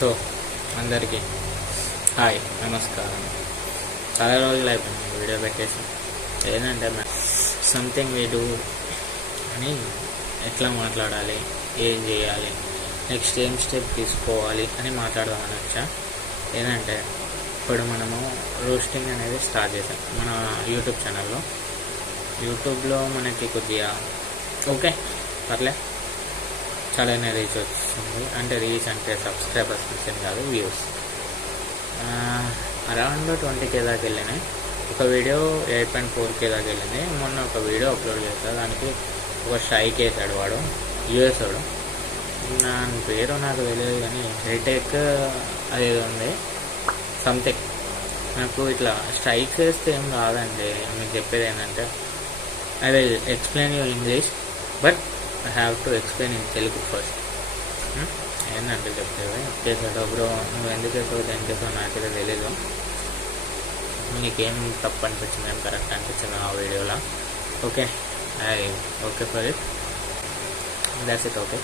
So అందరికీ hi, నమస్కారం. చాలా రోజులు అయిపోయింది వీడియో పెట్టేసి. ఏంటంటే సంథింగ్ వీ డూ అని ఎట్లా మాట్లాడాలి, ఏం చేయాలి, నెక్స్ట్ ఏం స్టెప్ తీసుకోవాలి అని మాట్లాడదామని వచ్చా. ఏంటంటే ఇప్పుడు మనము రోస్టింగ్ అనేది స్టార్ట్ చేసాం మన యూట్యూబ్ ఛానల్లో. యూట్యూబ్లో మనకి కొద్దిగా ఓకే పర్లే చాలానే రీచ్ వస్తుంది. అంటే రీచ్ అంటే సబ్స్క్రైబర్స్ విషయం కాదు, వ్యూస్ అరౌండ్ 20K దాకా వెళ్ళినాయి. ఒక వీడియో 8.4K దాకా వెళ్ళింది. మొన్న ఒక వీడియో అప్లోడ్ చేశాను, దానికి ఒక స్ట్రైక్ వేసాడు వాడు, యూఎస్ వాడు. నా పేరు నాకు తెలియదు కానీ రిటేక్ అదేదో ఉంది సంథింగ్. నాకు ఇట్లా స్ట్రైక్స్ వేస్తే ఏం కాదండి. మీకు చెప్పేది ఏంటంటే I will explain you English but I have to explain in Telugu first. ఏంటంటే చెప్పేది చేసాడు బ్రో, నువ్వు ఎందుకు వేసావు దేనికి వేసావు నాకైతే తెలీదు. నీకేం తప్పు అనిపించింది, ఏం కరెక్ట్ అనిపించింది ఆ వీడియోలో. Okay okay for it, that's it. Okay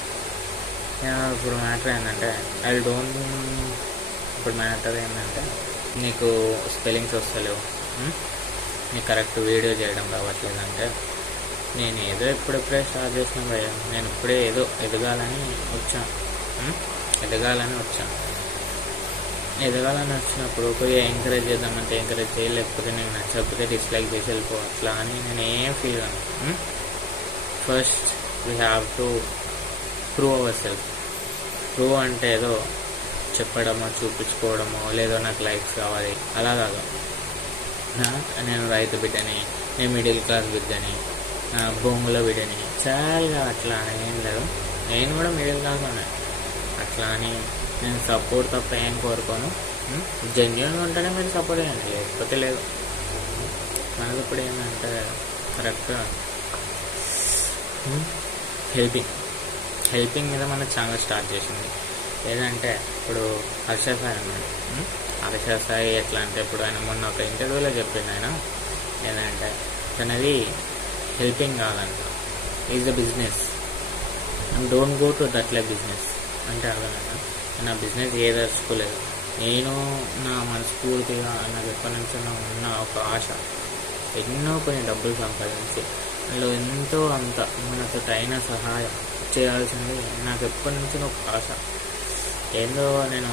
ఇప్పుడు మ్యాటర్ ఏంటంటే ఇప్పుడు మ్యాటర్ ఏంటంటే నీకు స్పెల్లింగ్స్ వస్తలేవు, నీకు కరెక్ట్ వీడియో చేయడం రావట్లేదంటే నేను ఏదో ఇప్పుడెప్పుడే స్టార్ట్ చేసిన భయ, నేను ఇప్పుడే ఏదో ఎదగాలని వచ్చాను. ఎదగాలని వచ్చినప్పుడు కొద్దిగా ఎంకరేజ్ చేద్దామంటే ఎంకరేజ్ చేయాలి, లేకపోతే నేను నచ్చకపోతే డిస్లైక్ చేసి వెళ్ళిపో, అట్లా అని నేను ఏం ఫీల్ కాను. First we have to prove our self. Prove అంటే ఏదో చెప్పడమో చూపించుకోవడమో లేదో నాకు లైక్స్ కావాలి అలా కాదు. నేను రైతు బిడ్డని, నేను మిడిల్ క్లాస్ బిడ్డని, భూముల బిడ్డని, చాలా అట్లా ఏం లేదు. నేను కూడా మిడిల్ క్లాస్ అనే, అట్లా అని నేను సపోర్ట్ తప్ప ఏం కోరుకోను. జెన్యున్గా ఉంటేనే మీరు సపోర్ట్ చేయండి, లేకపోతే లేదు. మనది ఇప్పుడు ఏంటంటే కరెక్ట్గా హెల్పింగ్ మీద మన ఛానల్ స్టార్ట్ చేసింది. ఏదంటే ఇప్పుడు హర్ష సాయి అన్నాడు. హర్ష సాయి ఎట్లా అంటే ఇప్పుడు ఆయన మొన్న ఒక ఇంటర్వ్యూలో చెప్పింది ఆయన ఏంటంటే తనది హెల్పింగ్ కాదంట, is the business and don't go to that like business అంటే అర్థమైనా. నా బిజినెస్ ఏదర్చుకోలేదు, నేను నా మనస్ఫూర్తిగా నాకు ఎప్పటి నుంచో ఉన్న ఒక ఆశ, ఎన్నో కొన్ని డబ్బులు సంపాదించి అందులో ఎంతో అంత మనతో అయిన సహాయం చేయాల్సింది నాకు ఎప్పటి నుంచో ఒక ఆశ. ఏందో నేను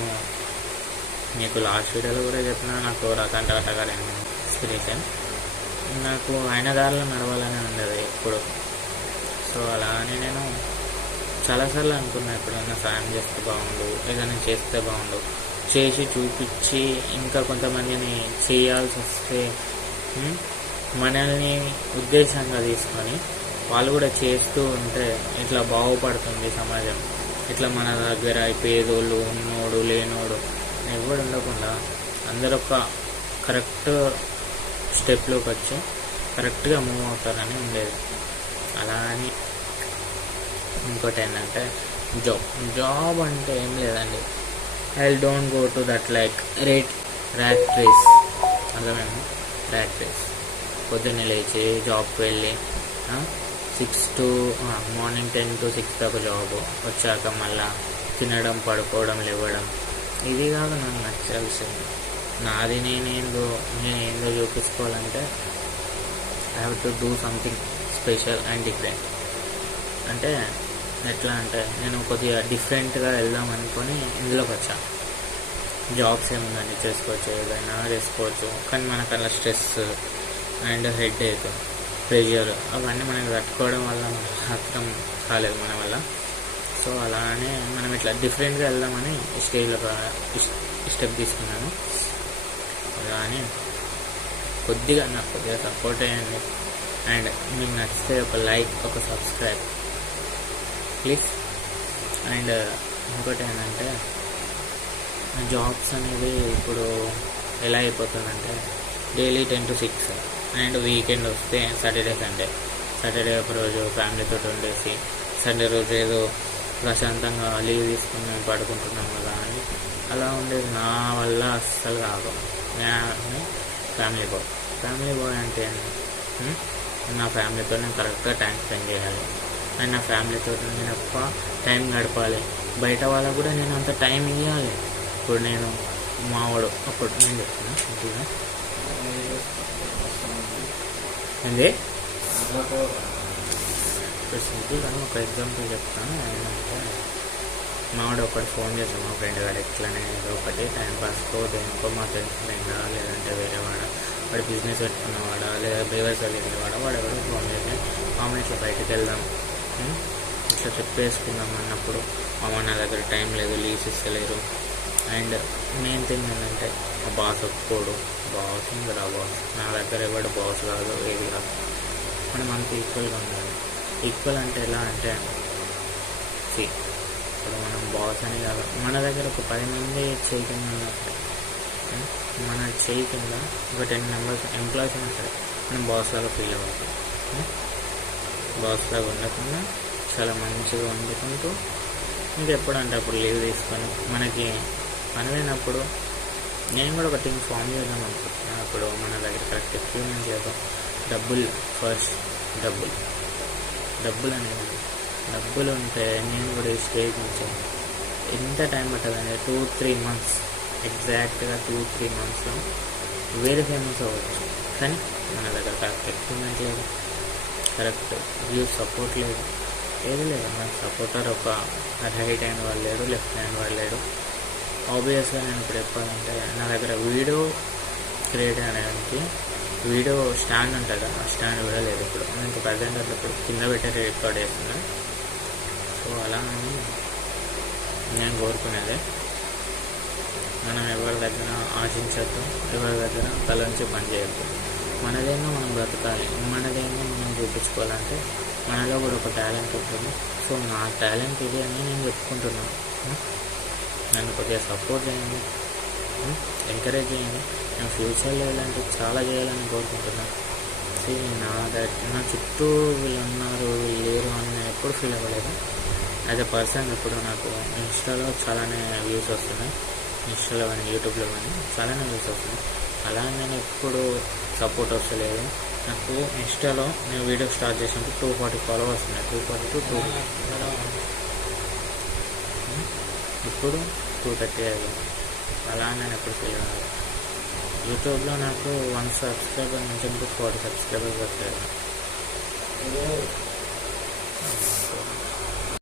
మీకు లాస్ట్ వీడియోలో కూడా చెప్పిన, నాకు రకంట ఇన్స్పిరేషన్, నాకు ఆయన దారిలో నడవాలని ఉండదు ఎప్పుడు. సో అలా అని నేను చాలాసార్లు అనుకున్నా, ఎప్పుడైనా సాయం చేస్తే బాగుండు, ఏదైనా చేస్తే బాగుండు, చేసి చూపించి ఇంకా కొంతమందిని చేయాల్సి వస్తే మనల్ని ఉద్దేశంగా తీసుకొని వాళ్ళు కూడా చేస్తూ ఉంటే ఇట్లా బాగుపడుతుంది సమాజం. ఇట్లా మన దగ్గర పేదోళ్ళు, ఉన్నోడు, లేనోడు ఎవడు ఉండకుండా అందరూ ఒక కరెక్ట్ స్టెప్లోకి వచ్చి కరెక్ట్గా మూవ్ అవుతారని ఉండేది. అలా అని ఇంకోటి ఏంటంటే జాబ్ అంటే ఏం లేదండి. I don't go to that like rat race, అర్థమైంది? Rat race. పొద్దున్నే లేచి జాబ్కి వెళ్ళి మార్నింగ్ 10 to 6 దాకా జాబ్, వచ్చాక మళ్ళా తినడం, పడుకోవడం, లేవడం. ఇది కాదు నాకు నచ్చాల్సింది. నాది నేనేందో చూపించుకోవాలంటే I have to do something special and different. అంటే ఎట్లా అంటే నేను కొద్దిగా డిఫరెంట్గా వెళ్దాం అనుకొని ఇందులోకి వచ్చాను. జాబ్స్ ఏముందండి, చేసుకోవచ్చు, ఏదైనా చేసుకోవచ్చు, కానీ మనకు అలా stress and headache, pressure అవన్నీ మనకి తట్టుకోవడం వల్ల మాత్రం కాలేదు మన వల్ల. సో అలానే మనం ఇట్లా డిఫరెంట్గా వెళ్దామని స్టేజ్లో స్టెప్ తీసుకున్నాను. కానీ నాకు కొద్దిగా సపోర్ట్ అయ్యండి. అండ్ మీకు నచ్చితే ఒక లైక్, ఒక సబ్స్క్రైబ్ ప్లీజ్. అండ్ ఇంకోటి ఏంటంటే జాబ్స్ అనేది ఇప్పుడు ఎలా అయిపోతుందంటే డైలీ 10 to 6 అండ్ వీకెండ్ వస్తే సాటర్డే ఒక రోజు ఫ్యామిలీతో ఉండేసి సండే రోజు ఏదో ప్రశాంతంగా లీవ్ తీసుకుని మేము పడుకుంటున్నాం కదా అని అలా ఉండేది. నా వల్ల అస్సలు కాదు. ఫ్యామిలీ బాయ్ అంటే నా ఫ్యామిలీతో నేను కరెక్ట్గా టైం స్పెండ్ చేయాలి, అండ్ నా ఫ్యామిలీతో నేను ఎక్కువ టైం గడపాలి. బయట వాళ్ళకు కూడా నేను అంత టైం ఇవ్వాలి. ఇప్పుడు నేను మావాడు అప్పుడు నేను చెప్తున్నా సింపుల్గా ఏంది ఇప్పుడు సింపుల్గా ఒక ఎగ్జాంపుల్ చెప్తాను. ఏంటంటే మావాడు ఒకటి ఫోన్ చేసాం మా ఫ్రెండ్ గారు ఎట్లనే ఏదో ఒకటి టైంపాస్కో దేనికో మా ఫ్రెండ్స్ ఫ్రెండా లేదంటే వేరే వాడు బిజినెస్ పెట్టుకున్నవాడా లేదా బేవర్స్ వెళ్ళేవాడా వాడు ఎవరో ఫోన్ చేసి మామూలు ఇట్లా బయటకు వెళ్దాం ఇట్లా ట్రిప్ వేసుకుందాం అన్నప్పుడు మామ నా దగ్గర టైం లేదు, లీవ్స్ ఇస్తలేరు. అండ్ మెయిన్ థింగ్ ఏంటంటే మా బాస్ ఒప్పుకోడు. బాస్ ఉందిరా బాస్, నా దగ్గర ఎవడు బాస్ కాదు ఏది కాదు, మనం అంత ఈక్వల్గా ఉండాలి. ఈక్వల్ అంటే ఎలా అంటే ఇప్పుడు మనం బాస్ అని కాదు, మన దగ్గర ఒక 10 మంది చేయి కింద ఉన్నట్టే మన చేయి కింద ఒక 10 మెంబర్స్ ఎంప్లాయీస్ అయినా సరే మనం బాస్ లాగా ఫీల్ అవ్వాలి. బాస్ లాగా ఉండకుండా చాలా మంచిగా వండుకుంటూ ఇంకెప్పుడంటే అప్పుడు లీవ్ తీసుకొని మనకి పని లేనప్పుడు నేను కూడా ఒక టీం ఫామ్ చేద్దాం అనుకుంటున్నాను. అప్పుడు మన దగ్గర కరెక్ట్ ఎక్విప్మెంట్ చేద్దాం. డబ్బులు ఫస్ట్, డబ్బులు అనేది డబ్బులు ఉంటే నేను కూడా ఈ స్టేజ్ నుంచి ఎంత టైం పట్టదండి 2-3 months ఎగ్జాక్ట్గా 2-3 monthsలో వేరే ఫేమస్ అవ్వచ్చు. కానీ మన దగ్గర కరెక్ట్ ఎక్విప్మెంట్ లేదు, కరెక్ట్ వ్యూ సపోర్ట్ లేదు, ఏది లేదు. మన సపోర్టర్ ఒక రైట్ హ్యాండ్ వాళ్ళు లేడు, లెఫ్ట్ హ్యాండ్ వాళ్ళు లేడు. ఆబ్వియస్గా నేను ఇప్పుడు చెప్పాలంటే నా దగ్గర వీడియో క్రియేట్ చేయడానికి వీడియో స్టాండ్ ఉంటుంది, ఆ స్టాండ్ కూడా లేదు. ఇప్పుడు నేను ప్రజెంట్ అట్లా ఇప్పుడు కింద పెట్టి రికార్డ్ చేస్తున్నాను. సో అలా నేను కోరుకునేది మనం ఎవరి దగ్గర ఆశించద్దు, ఎవరి దగ్గర తలంచి పని చేయొద్దు. మనదేమో మనం బ్రతకాలి, మనదేమో మనం చూపించుకోవాలంటే మనలో కూడా ఒక టాలెంట్ ఉంటుంది. సో నా టాలెంట్ ఇది అని నేను చెప్పుకుంటున్నాను. నన్ను కొద్దిగా సపోర్ట్ చేయండి, ఎంకరేజ్ చేయండి. నేను ఫ్యూచర్లో ఇలాంటివి చాలా చేయాలని కోరుకుంటున్నాను. నా చుట్టూ వీళ్ళు ఉన్నారు వీళ్ళు లేరు అని నేను ఎప్పుడు ఫీల్ అవ్వలేదు. యాజ్ ఎ పర్సన్ ఇప్పుడు నాకు ఇన్స్టాలో చాలానే వ్యూస్ వస్తున్నాయి, ఇన్స్టాలో కానీ యూట్యూబ్లో కానీ చాలానే వ్యూస్ వస్తున్నాయి. అలా నేను ఎప్పుడు సపోర్ట్ వస్తలేదు. నాకు ఇన్స్టాలో నేను వీడియో స్టార్ట్ చేసినప్పుడు 240 followers ఉన్నాయి, 240 to 250. ఇప్పుడు 230 అయ్యింది. అలా నేను ఎప్పుడు ఫీల్ అవ్వాలి. యూట్యూబ్లో నాకు 1 subscriber నుంచి 40 subscribers వచ్చాయి.